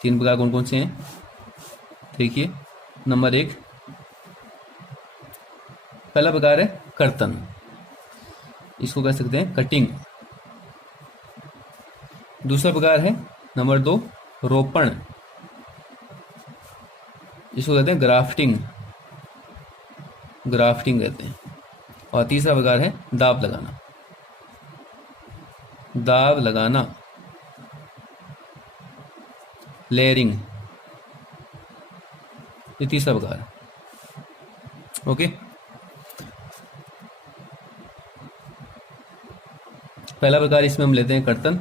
तीन प्रकार कौन कौन से हैं? देखिए, नंबर 1, पहला प्रकार है कर्तन, इसको कह सकते हैं कटिंग। दूसरा प्रकार है नंबर 2, रोपण, इसको कहते हैं ग्राफ्टिंग, ग्राफ्टिंग कहते हैं। और तीसरा प्रकार है दाब लगाना, दाब लगाना, लेयरिंग, ये तीसरा प्रकार है। ओके, पहला प्रकार इसमें हम लेते हैं कर्तन।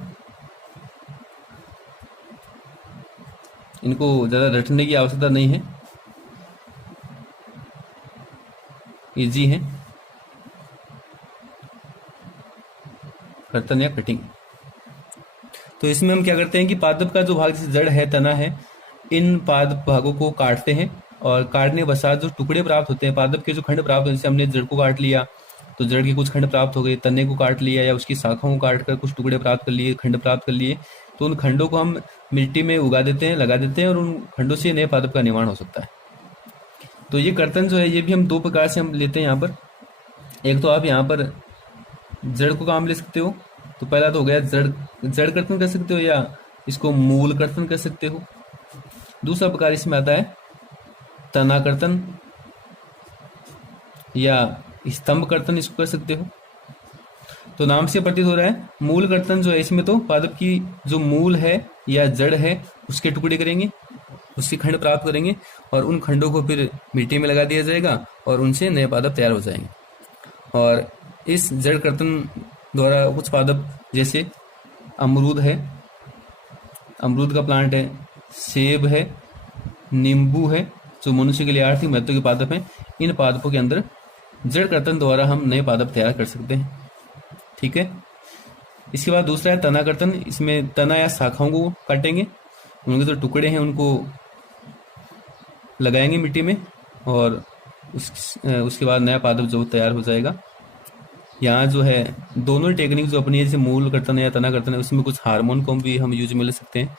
इनको ज़्यादा रटने की आवश्यकता नहीं है, इजी है, कर्तन या कटिंग। तो इसमें हम क्या करते हैं कि पादप का जो भाग जैसे जड़ है, तना है, इन पादप भागों को काटते हैं और काटने के पश्चात जो टुकड़े प्राप्त होते हैं, पादप के जो खंड प्राप्त होते हैं, जैसे हमने जड़ को काट लिया तो जड़ के कुछ खंड प्राप्त हो गए, तने को काट लिया या उसकी शाखाओं को काट कर कुछ टुकड़े प्राप्त कर लिए, खंड प्राप्त कर लिए, तो उन खंडों को हम मिट्टी में उगा देते हैं, लगा देते हैं और उन खंडों से नए पादप का निर्माण हो सकता है। तो ये कर्तन जो है ये भी हम दो प्रकार से हम लेते हैं यहाँ पर। एक तो आप यहाँ पर जड़ को काम ले सकते हो, तो पहला तो हो गया जड़, जड़ कर्तन कर सकते हो या इसको मूल कर्तन कर सकते हो। दूसरा प्रकार इसमें आता है तना कर्तन या स्तंभ कर्तन, इसको कर सकते हो। तो नाम से प्रतीत हो रहा है मूल कर्तन जो है, इसमें तो पादप की जो मूल है या जड़ है उसके टुकड़े करेंगे, उसके खंड प्राप्त करेंगे और उन खंडों को फिर मिट्टी में लगा दिया जाएगा और उनसे नए पादप तैयार हो जाएंगे। और इस जड़ कर्तन द्वारा कुछ पादप जैसे अमरूद है, अमरूद का प्लांट है, सेब है, नींबू है, जो मनुष्य के लिए आर्थिक महत्व के पादप हैं, इन पादपों के अंदर जड़ कर्तन द्वारा हम नए पादप तैयार कर सकते हैं। ठीक है, इसके बाद दूसरा है तना कर्तन। इसमें तना या शाखाओं को काटेंगे, उनके जो टुकड़े हैं उनको लगाएंगे मिट्टी में और उसके बाद नया पादप जो तैयार हो जाएगा। यहाँ जो है दोनों टेक्निक जो अपनी जैसे मूल कर्तन या तना कर्तन है, उसमें कुछ हार्मोन को भी हम यूज में ले सकते हैं,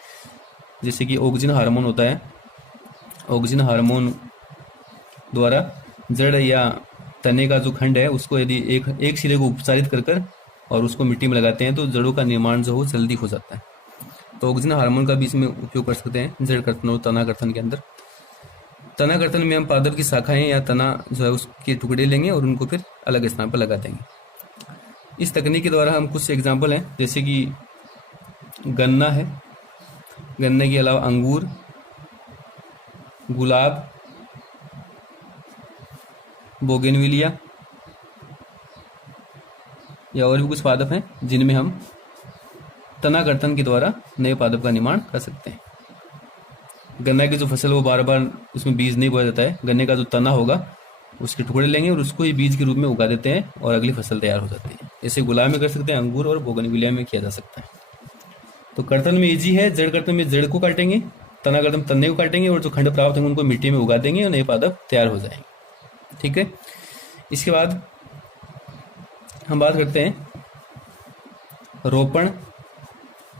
जैसे कि ऑक्सीजन हार्मोन होता है। ऑक्सीजन हार्मोन द्वारा जड़ या तने का जो खंड है उसको यदि एक सिरे को उपचारित कर और उसको मिट्टी में लगाते हैं तो जड़ों का निर्माण जो हो जल्दी हो जाता है। तो ऑक्सीजन हार्मोन का भी इसमें उपयोग कर सकते हैं जड़ कर्तन और तना कर्तन के अंदर। तना कर्तन में हम पादप की शाखाएं या तना जो है उसके टुकड़े लेंगे और उनको फिर अलग स्थान पर लगा देंगे। इस तकनीक के द्वारा हम कुछ एग्जाम्पल हैं, जैसे कि गन्ना है, गन्ने के अलावा अंगूर, गुलाब, बोगेनविलिया या और भी कुछ पादप हैं जिनमें हम तना कर्तन के द्वारा नए पादप का निर्माण कर सकते हैं। गन्ना की जो फसल वो बार बार उसमें बीज नहीं बोया जाता है, गन्ने का जो तना होगा उसके टुकड़े लेंगे और उसको ही बीज के रूप में उगा देते हैं और अगली फसल तैयार हो जाती है। ऐसे गुलाब में कर सकते हैं, अंगूर और बोगनविलिया में किया जा सकता है। तो कर्तन में इजी है, जड़ कर्तन में जड़ को काटेंगे, तना कर्तन तने को काटेंगे और जो खंड प्राप्त होंगे उनको मिट्टी में उगा देंगे और नए पादप तैयार हो जाएंगे। ठीक है, इसके बाद हम बात करते हैं रोपण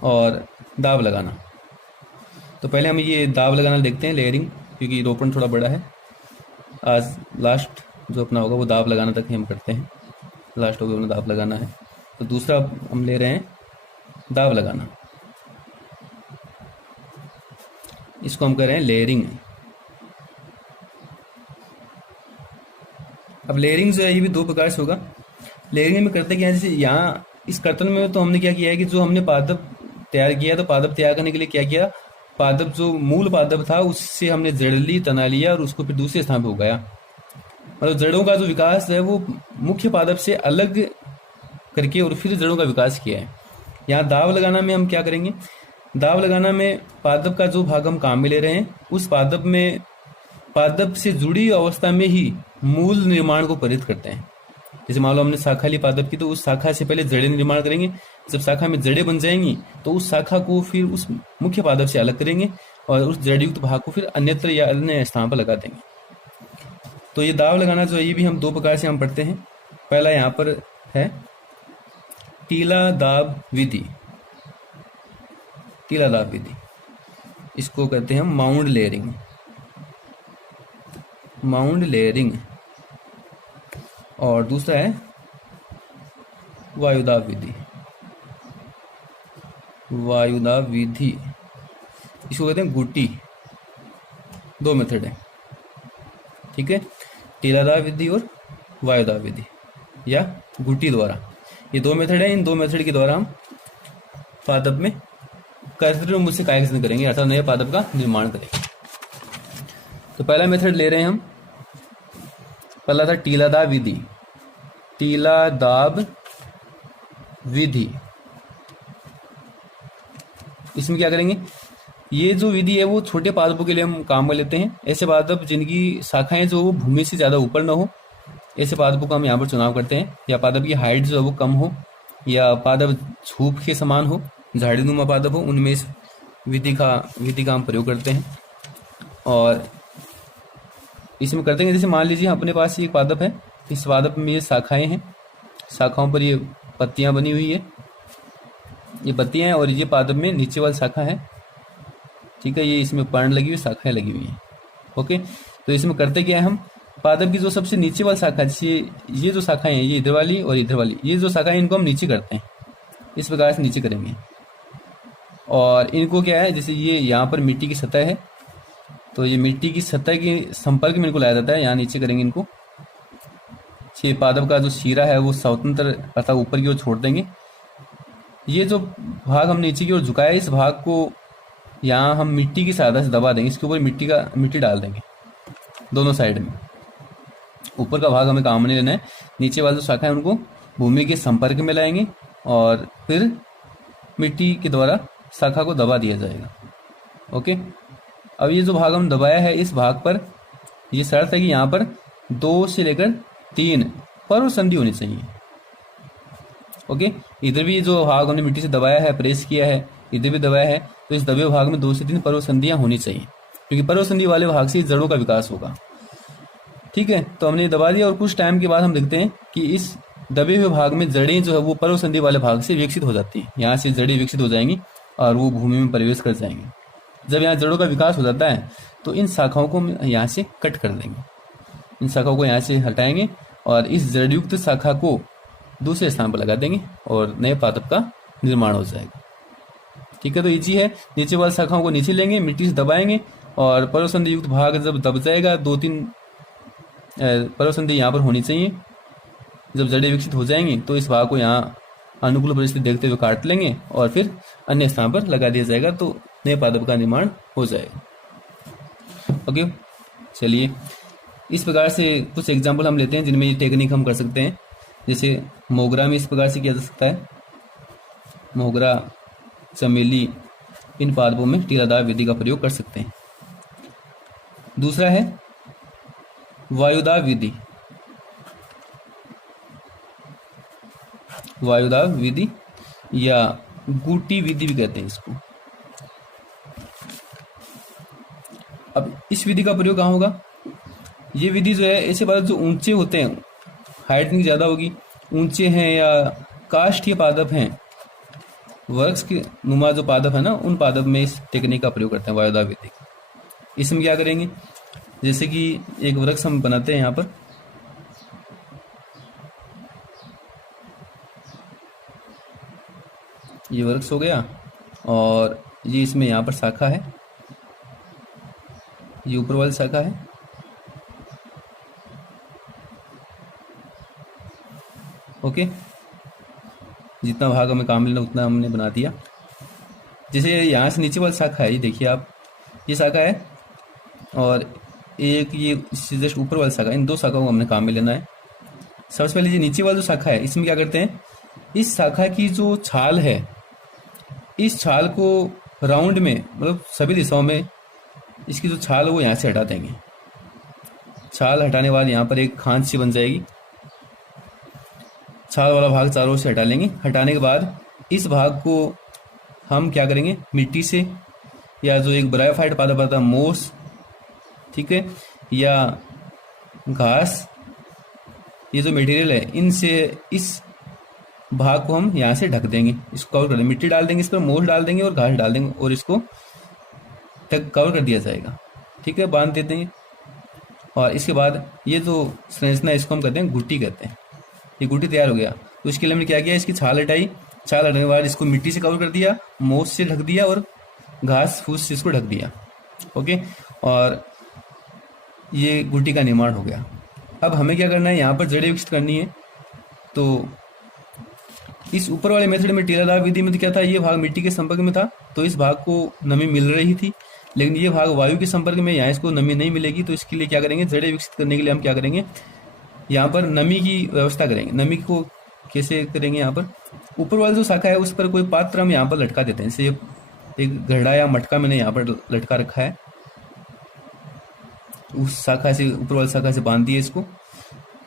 और दाब लगाना। तो पहले हम ये दाब लगाना देखते हैं, लेयरिंग, क्योंकि रोपण थोड़ा बड़ा है। आज लास्ट जो अपना होगा वो दाब लगाना तक ही हम करते हैं, लास्ट होगा अपना दाब लगाना है। तो दूसरा हम ले रहे हैं दाब लगाना, इसको हम कह रहे हैं लेयरिंग। अब लेयरिंग जो है ये भी दो प्रकार से होगा। लेयरिंग में करते क्या है, जैसे यहाँ इस कर्तन में तो हमने क्या किया है कि जो हमने पादप तैयार किया, तो पादप तैयार करने के लिए क्या किया, पादप जो मूल पादप था उससे हमने जड़ ली, तना लिया और उसको फिर दूसरे स्थान पर उगाया। मतलब जड़ों का जो विकास है वो मुख्य पादप से अलग करके और फिर जड़ों का विकास किया है। यहाँ दाब लगाना में हम क्या करेंगे, दाब लगाना में पादप का जो भाग हम काम में ले रहे हैं उस पादप में पादप से जुड़ी अवस्था में ही मूल निर्माण को प्रेरित करते हैं। जैसे मान लो हमने शाखा ली पादप की, तो उस शाखा से पहले जड़ें निर्माण करेंगे। जब शाखा में जड़ें बन जाएंगी तो उस शाखा को फिर उस मुख्य पादप से अलग करेंगे और उस जड़युक्त भाग को फिर अन्यत्र या अन्य स्थान पर लगा देंगे। तो ये दाब लगाना जो है ये भी हम दो प्रकार से हम पढ़ते हैं। पहला यहाँ पर है टीला दाब विधि, टीला दाब विधि। इसको कहते हैं माउंड लेयरिंग, माउंड लेयरिंग। और दूसरा है वायुदाब विधि, वायुदाब विधि इसको कहते हैं गुटी। दो मेथड है, ठीक है, टीलादाब विधि और वायुदाब विधि या गुटी द्वारा। ये दो मेथड है, इन दो मेथड के द्वारा हम पादप में कृत्रिम रूप से कायकसन करेंगे, अर्थात नए पादप का निर्माण करेंगे। तो पहला मेथड ले रहे हैं हम, पहला था टीलादाब विधि। टीलादाब विधि, इसमें क्या करेंगे, ये जो विधि है वो छोटे पादपों के लिए हम काम में लेते हैं। ऐसे पादप जिनकी शाखाएं जो वो भूमि से ज़्यादा ऊपर ना हो, ऐसे पादपों का हम यहाँ पर चुनाव करते हैं। या पादप की हाइट जो है वो कम हो, या पादप झूप के समान हो, झाड़ीनुमा पादप हो, उनमें इस विधि का हम प्रयोग करते हैं। और इसमें करते हैं, जैसे मान लीजिए अपने पास एक पादप है, इस पादप में ये शाखाएं हैं, शाखाओं पर ये पत्तियां बनी हुई है, ये पत्तियां हैं, और ये पादप में नीचे वाली शाखा है, ठीक है, ये इसमें पर्ण लगी हुई, शाखाएं लगी हुई हैं। ओके, तो इसमें करते क्या है, हम पादप की जो सबसे नीचे वाली शाखा, जैसे ये जो शाखाएं हैं, ये इधर वाली और इधर वाली, ये जो शाखाएं इनको हम नीचे करते हैं, इस प्रकार से नीचे करेंगे। और इनको क्या है, जैसे ये यहाँ पर मिट्टी की सतह है, तो ये मिट्टी की सतह के संपर्क में इनको लाया जाता है, यहाँ नीचे करेंगे इनको। ये पादप का जो शीरा है वो स्वतंत्र अर्थात ऊपर की ओर छोड़ देंगे। ये जो भाग हम नीचे की ओर झुकाया, इस भाग को यहाँ हम मिट्टी की सहायता से दबा देंगे, इसके ऊपर मिट्टी डाल देंगे दोनों साइड में। ऊपर का भाग हमें काम नहीं लेना है, नीचे वाले जो शाखा है उनको भूमि के संपर्क में लाएंगे और फिर मिट्टी के द्वारा शाखा को दबा दिया जाएगा। ओके, अब ये जो भाग हम दबाया है, इस भाग पर ये शर्त है कि यहाँ पर 2 से लेकर 3 पर्व संधि होनी चाहिए। ओके, इधर भी जो भाग हमने मिट्टी से दबाया है, प्रेस किया है, इधर भी दबाया है, तो इस दबे भाग में 2 से 3 पर्व संधियां होनी चाहिए, क्योंकि पर्व संधि वाले भाग से जड़ों का विकास होगा। ठीक है, तो हमने दबा दिया और कुछ टाइम के बाद हम देखते हैं कि इस दबे हुए भाग में जड़ें जो है वो पर्व संधि वाले भाग से विकसित हो जाती हैं। यहाँ से जड़ें विकसित हो जाएंगी और वो भूमि में प्रवेश कर जाएंगी। जब यहाँ जड़ों का विकास हो जाता है तो इन शाखाओं को यहाँ से कट कर देंगे, इन शाखाओं को यहाँ से हटाएंगे और इस जड़युक्त शाखा को दूसरे स्थान पर लगा देंगे और नए पादप का निर्माण हो जाएगा। ठीक है, तो इजी है, नीचे वाली शाखाओं को नीचे लेंगे, मिट्टी से दबाएंगे और पर्व संधि युक्त भाग जब दब जाएगा, 2-3 पर्व संधि यहाँ पर होनी चाहिए। जब जड़ें विकसित हो जाएंगी तो इस भाग को यहाँ अनुकूल परिस्थिति देखते हुए काट लेंगे और फिर अन्य स्थान पर लगा दिया जाएगा, तो नए पादप का निर्माण हो जाएगा। ओके, चलिए इस प्रकार से कुछ एग्जाम्पल हम लेते हैं जिनमें ये टेक्निक हम कर सकते हैं। जैसे मोगरा में इस प्रकार से किया जा सकता है, मोगरा, चमेली, इन पादपों में टीलादाब विधि का प्रयोग कर सकते हैं। दूसरा है वायुदाब विधि, वायुदाब विधि या गुटी विधि भी कहते हैं इसको। अब इस विधि का प्रयोग कहाँ होगा, ये विधि जो है ऐसे पादप जो ऊंचे होते हैं, हाइट इनकी ज़्यादा होगी, ऊंचे हैं या काष्ठीय पादप हैं, वृक्ष के नुमा जो पादप है ना, उन पादप में इस टेक्निक का प्रयोग करते हैं वायुदाब विधि। इसमें क्या करेंगे, जैसे कि एक वृक्ष हम बनाते हैं यहाँ पर, ये वृक्ष हो गया और ये इसमें यहाँ पर शाखा है, ये ऊपर वाली शाखा है, ओके, जितना भाग हमें काम लेना उतना हमने बना दिया। जैसे यहाँ से नीचे वाली शाखा है, ये देखिए आप, ये शाखा है और एक ये जस्ट ऊपर वाली शाखा, इन दो शाखाओं को हमने काम में लेना है। सबसे पहले ये नीचे वाला जो शाखा है, इसमें क्या करते हैं, इस शाखा की जो छाल है, इस छाल को राउंड में मतलब सभी दिशाओं में इसकी जो छाल है वो यहाँ से हटा देंगे। छाल हटाने के बाद यहाँ पर एक खांच सी बन जाएगी, छाल वाला भाग चारों से हटा लेंगे। हटाने के बाद इस भाग को हम क्या करेंगे, मिट्टी से या जो एक ब्रायोफाइट पादप आता है, मोस, ठीक है, या घास, ये जो मटेरियल है, इनसे इस भाग को हम यहाँ से ढक देंगे, इसको कवर कर देंगे, मिट्टी डाल देंगे, इस पर मोस डाल देंगे और घास डाल देंगे और इसको तक कवर कर दिया जाएगा। ठीक है, बांध देते हैं। और इसके बाद ये जो संरचना, इसको हम कहते हैं गुट्टी कहते हैं। ये गुट्टी तैयार हो गया। तो इसके लिए हमने क्या किया, इसकी छाल हटाई, छाल हटाने के बाद इसको मिट्टी से कवर कर दिया, मोस से ढक दिया और घास फूस से इसको ढक दिया। ओके, और ये गुट्टी का निर्माण हो गया। अब हमें क्या करना है, यहाँ पर जड़ें विकसित करनी है। तो इस ऊपर वाले मेथड में टीलादार विधि में तो क्या था, ये भाग मिट्टी के संपर्क में था तो इस भाग को नमी मिल रही थी, लेकिन ये भाग वायु के संपर्क में, यहाँ इसको नमी नहीं मिलेगी। तो इसके लिए क्या करेंगे, जड़ें विकसित करने के लिए हम क्या करेंगे, यहाँ पर नमी की व्यवस्था करेंगे। नमी को कैसे करेंगे, यहाँ पर ऊपर वाली जो शाखा है उस पर कोई पात्र हम यहाँ पर लटका देते हैं। जैसे एक घड़ा या मटका मैंने यहाँ पर लटका रखा है, उस शाखा से, ऊपर वाली शाखा से बांध दिए इसको।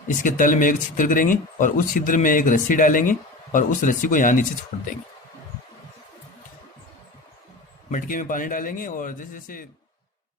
इसके तल में एक छिद्र करेंगे और उस छिद्र में एक रस्सी डालेंगे और उस रस्सी को यहाँ नीचे छोड़ देंगे। मटके में पानी डालेंगे और जैसे जैसे